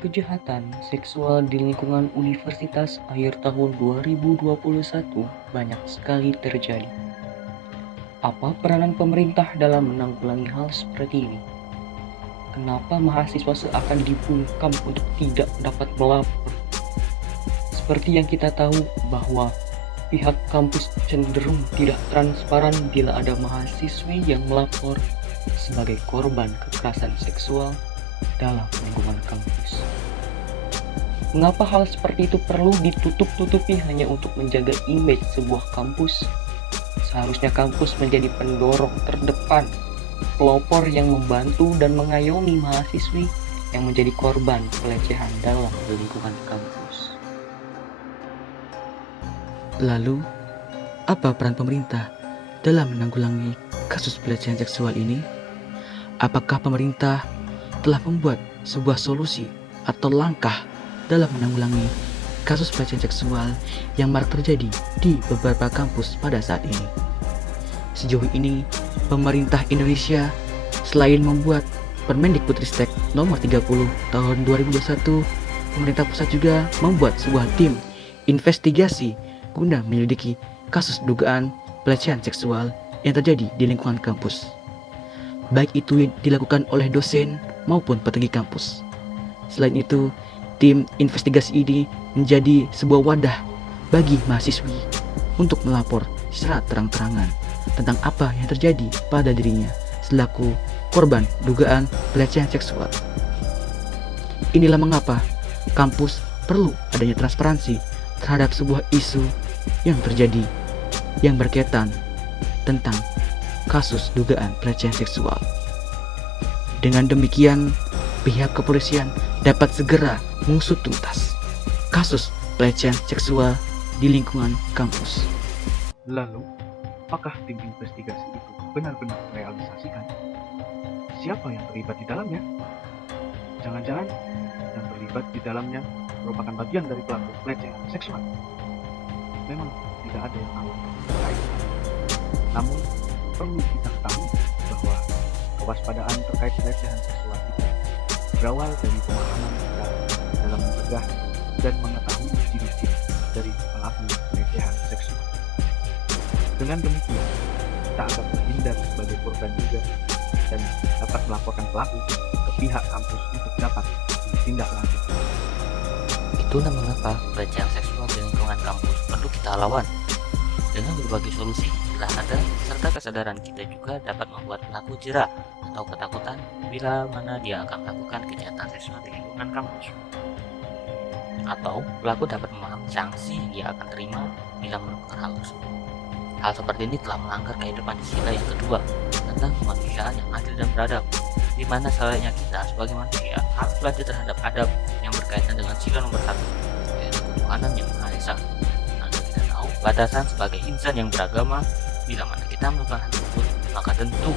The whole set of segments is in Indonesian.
Kejahatan seksual di lingkungan universitas akhir tahun 2021 banyak sekali terjadi. Apa peranan pemerintah dalam menanggulangi hal seperti ini? Kenapa mahasiswa seakan dibungkam untuk tidak dapat melapor? Seperti yang kita tahu bahwa pihak kampus cenderung tidak transparan bila ada mahasiswi yang melapor sebagai korban kekerasan seksual dalam lingkungan kampus. Mengapa hal seperti itu perlu ditutup-tutupi hanya untuk menjaga image sebuah kampus? Seharusnya kampus menjadi pendorong terdepan, pelopor yang membantu dan mengayomi mahasiswi yang menjadi korban pelecehan dalam lingkungan kampus. Lalu, apa peran pemerintah dalam menanggulangi kasus pelecehan seksual ini? Apakah pemerintah telah membuat sebuah solusi atau langkah dalam menanggulangi kasus pelecehan seksual yang marak terjadi di beberapa kampus pada saat ini? Sejauh ini, pemerintah Indonesia selain membuat Permendikbudristek nomor 30 tahun 2021, pemerintah pusat juga membuat sebuah tim investigasi guna menyelidiki kasus dugaan pelecehan seksual yang terjadi di lingkungan kampus, baik itu dilakukan oleh dosen maupun petinggi kampus. Selain itu, tim investigasi ini menjadi sebuah wadah bagi mahasiswi untuk melapor secara terang-terangan tentang apa yang terjadi pada dirinya selaku korban dugaan pelecehan seksual. Inilah mengapa kampus perlu adanya transparansi terhadap sebuah isu yang terjadi yang berkaitan tentang kasus dugaan pelecehan seksual. Dengan demikian, pihak kepolisian dapat segera mengusut tuntas kasus pelecehan seksual di lingkungan kampus. Lalu, apakah tim investigasi itu benar-benar merealisasikan? Siapa yang terlibat di dalamnya? Jangan-jangan yang terlibat di dalamnya merupakan bagian dari pelaku pelecehan seksual. Memang tidak ada yang tahu terkait. Namun, perlu kita ketahui bahwa kewaspadaan terkait pelecehan seksual itu berawal dari pemahaman kita dalam mencegah dan mengetahui ciri-ciri dari pelaku pelecehan seksual. Dengan demikian, kita akan terhindar sebagai korban juga dan dapat melaporkan pelaku ke pihak kampus untuk dapat ditindaklanjuti. Itulah mengapa pelecehan seksual di lingkungan kampus perlu kita lawan. Dengan berbagai solusi bila ada, serta kesadaran kita juga dapat membuat pelaku jera atau ketakutan bila mana dia akan melakukan kejahatan seksual di lingkungan kampus. Atau pelaku dapat memahami sanksi yang dia akan terima bila melakukan hal tersebut. Hal seperti ini telah melanggar kehidupan sila yang kedua tentang kemanusiaan yang adil dan beradab, di mana selayaknya kita sebagai manusia harus belajar terhadap adab yang berkaitan dengan sila nomor 1, yaitu ketuhanan yang Maha Esa. Agar kita tahu batasan sebagai insan yang beragama. Bila mana kita melakukan hal tersebut, maka tentu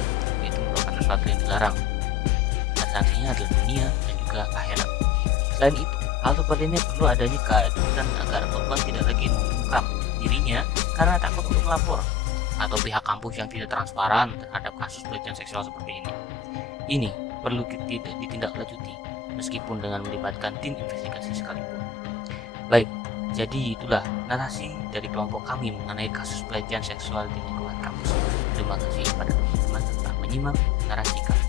itu merupakan sesuatu yang dilarang, dan sanksinya adalah dunia dan juga akhirat. Selain itu, hal seperti ini perlu adanya keadilan agar korban tidak lagi mengungkap dirinya karena takut untuk melapor, atau pihak kampus yang tidak transparan terhadap kasus pelecehan seksual seperti ini. Ini perlu ditindaklanjuti meskipun dengan melibatkan tim investigasi sekalipun. Baik, jadi itulah narasi dari kelompok kami mengenai kasus pelecehan seksual di lingkungan kampus. Terima kasih kepada teman-teman telah menyimak narasi kami.